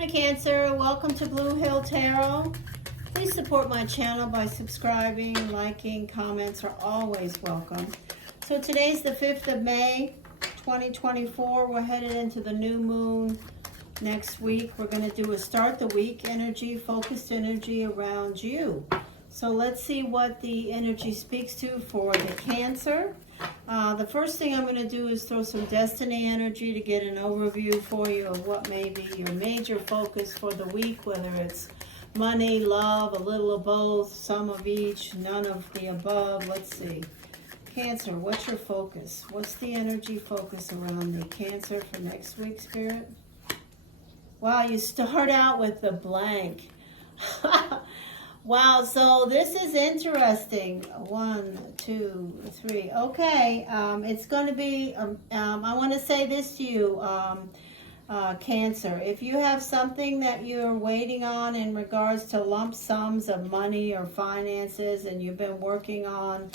Hi Cancer, welcome to Blue Hill Tarot. Please support my channel by subscribing, liking, comments are always welcome. So today's the 5th of May, 2024. We're headed into the new moon next week. We're going to do a start the week energy, focused energy around you. So let's see what the energy speaks to for the Cancer. The first thing I'm going to do is throw some destiny energy to get an overview for you of what may be your major focus for the week, whether it's money, love, a little of both, some of each, none of the above. Let's see. Cancer, what's your focus? What's the energy focus around the Cancer for next week, Spirit? Wow, you start out with the blank. Wow, so this is interesting. 1, 2, 3. Okay, it's going to be, I want to say this to you, Cancer. If you have something that you're waiting on in regards to lump sums of money or finances and you've been working on,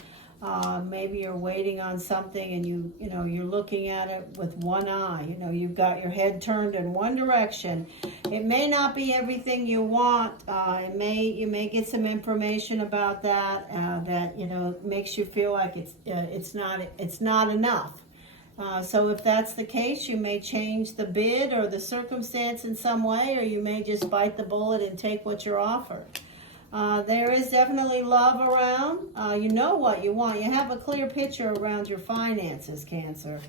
maybe you're waiting on something and you're looking at it with one eye. You've got your head turned in one direction. It may not be everything you want. You may get some information about that that makes you feel like it's not enough. So if that's the case, you may change the bid or the circumstance in some way, or you may just bite the bullet and take what you're offered. There is definitely love around. You know what you want. You have a clear picture around your finances, Cancer.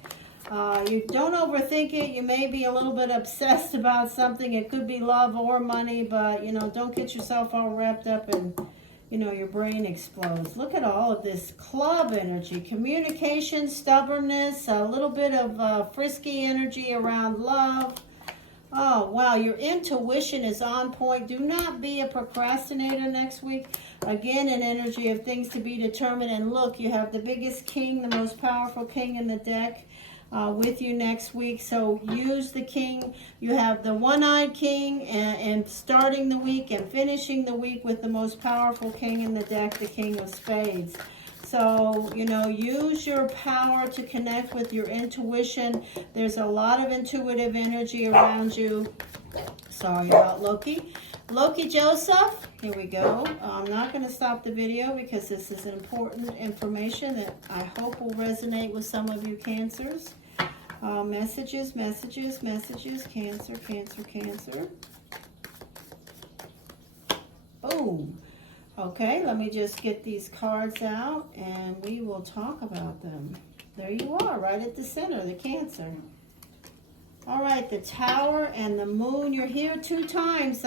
You don't overthink it. You may be a little bit obsessed about something. It could be love or money, but, don't get yourself all wrapped up and, your brain explodes. Look at all of this club energy, communication, stubbornness, a little bit of frisky energy around love. Oh, wow, your intuition is on point. Do not be a procrastinator next week. Again, an energy of things to be determined. And look, you have the biggest king, the most powerful king in the deck with you next week. So use the king. You have the one-eyed king and starting the week and finishing the week with the most powerful king in the deck, the king of spades. So, use your power to connect with your intuition. There's a lot of intuitive energy around you. Sorry about Loki. Loki Joseph, here we go. I'm not going to stop the video because this is important information that I hope will resonate with some of you Cancers. Messages, Cancer, Cancer, Cancer. Boom. Okay, let me just get these cards out and we will talk about them. There you are, right at the center, the Cancer. All right, the Tower and the Moon. You're here 2 times.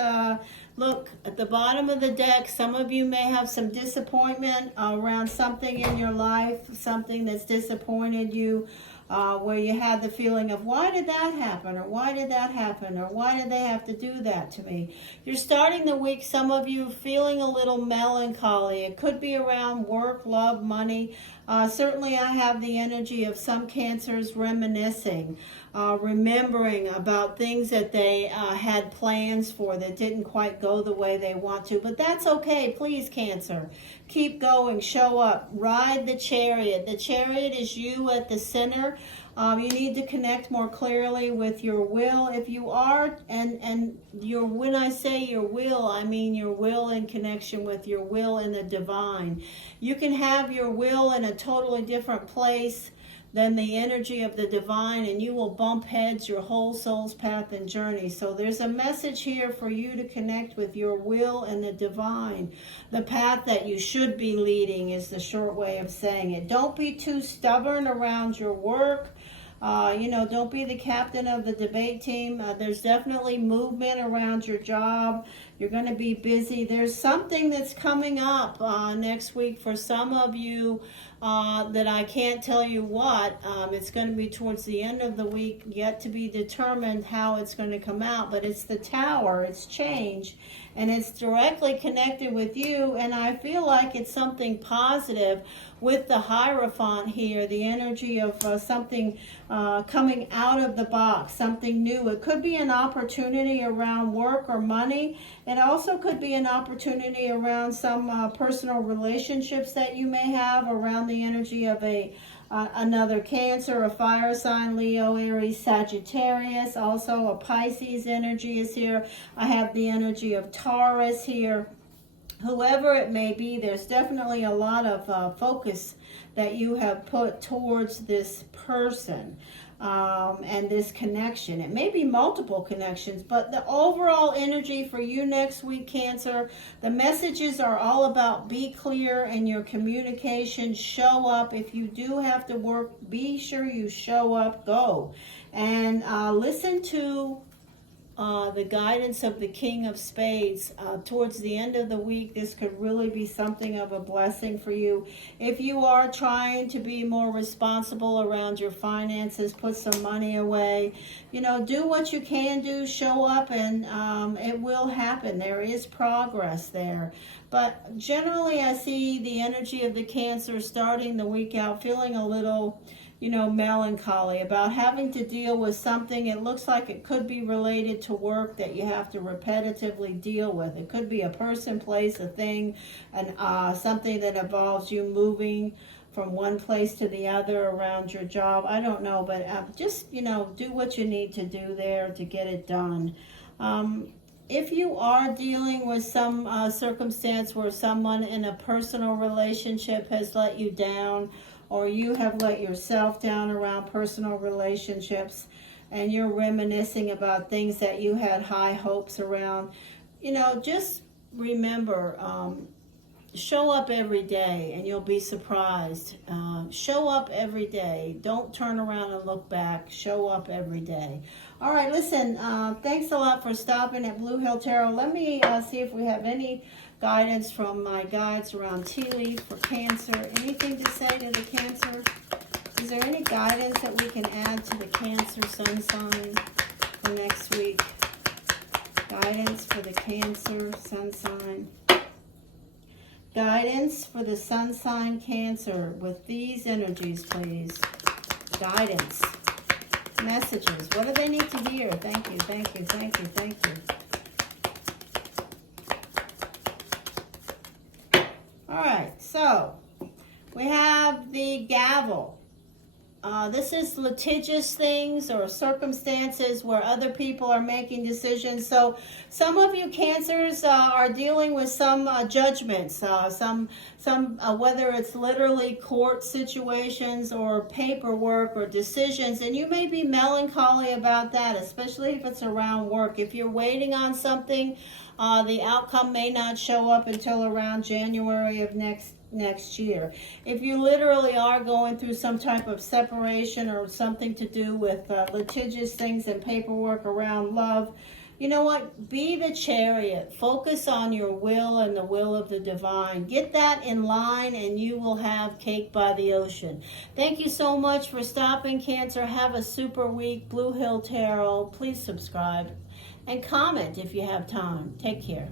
Look, at the bottom of the deck, some of you may have some disappointment around something in your life, something that's disappointed you. Where you had the feeling of, why did that happen? Or why did that happen? Or why did they have to do that to me? You're starting the week, some of you, feeling a little melancholy. It could be around work, love, money. Certainly I have the energy of some Cancers reminiscing, remembering about things that they had plans for that didn't quite go the way they want to. But that's okay. Please, Cancer, keep going, show up, ride the chariot. The chariot is you at the center. You need to connect more clearly with your will. If you are, when I say your will, I mean your will in connection with your will in the divine. You can have your will in a totally different place than the energy of the divine, and you will bump heads your whole soul's path and journey. So there's a message here for you to connect with your will and the divine. The path that you should be leading is the short way of saying it. Don't be too stubborn around your work. Don't be the captain of the debate team. There's definitely movement around your job. You're going to be busy. There's something that's coming up next week for some of you that I can't tell you what. It's going to be towards the end of the week, yet to be determined how it's going to come out. But it's the Tower. It's change. And it's directly connected with you. And I feel like it's something positive with the Hierophant here, the energy of something coming out of the box, something new. It could be an opportunity around work or money. It also could be an opportunity around some personal relationships that you may have, around the energy of a another Cancer, a fire sign, Leo, Aries, Sagittarius. Also a Pisces energy is here. I have the energy of Taurus here. Whoever it may be, there's definitely a lot of focus that you have put towards this person and this connection. It may be multiple connections, but the overall energy for you next week, Cancer, the messages are all about be clear in your communication, show up. If you do have to work, be sure you show up, go. And listen to the guidance of the King of Spades. Towards the end of the week, this could really be something of a blessing for you. If you are trying to be more responsible around your finances, put some money away, you know, do what you can do, show up, and it will happen. There is progress there. But generally, I see the energy of the Cancer starting the week out feeling a little, you know, melancholy about having to deal with something. It looks like it could be related to work that you have to repetitively deal with. It could be a person, place, a thing, and something that involves you moving from one place to the other around your job. I don't know, but just, you know, do what you need to do there to get it done. If you are dealing with some circumstance where someone in a personal relationship has let you down, or you have let yourself down around personal relationships, and you're reminiscing about things that you had high hopes around, you know, just remember, show up every day and you'll be surprised. Show up every day. Don't turn around and look back. Show up every day. All right, listen, thanks a lot for stopping at Blue Hill Tarot. Let me see if we have any guidance from my guides around tea leaf for Cancer. Anything to say to the Cancer? Is there any guidance that we can add to the Cancer sun sign for next week? Guidance for the Cancer sun sign. Guidance for the sun sign Cancer with these energies, please. Guidance. Messages. What do they need to hear? Thank you, thank you, thank you, thank you. All right, so we have the gavel. This is litigious things or circumstances where other people are making decisions. So some of you Cancers are dealing with some judgments, whether it's literally court situations or paperwork or decisions, and you may be melancholy about that, especially if it's around work. If you're waiting on something, the outcome may not show up until around January of next year. If you literally are going through some type of separation or something to do with litigious things and paperwork around love, you know what? Be the Chariot. Focus on your will and the will of the divine. Get that in line and you will have cake by the ocean. Thank you so much for stopping, Cancer. Have a super week. Blue Hill Tarot. Please subscribe and comment if you have time. Take care.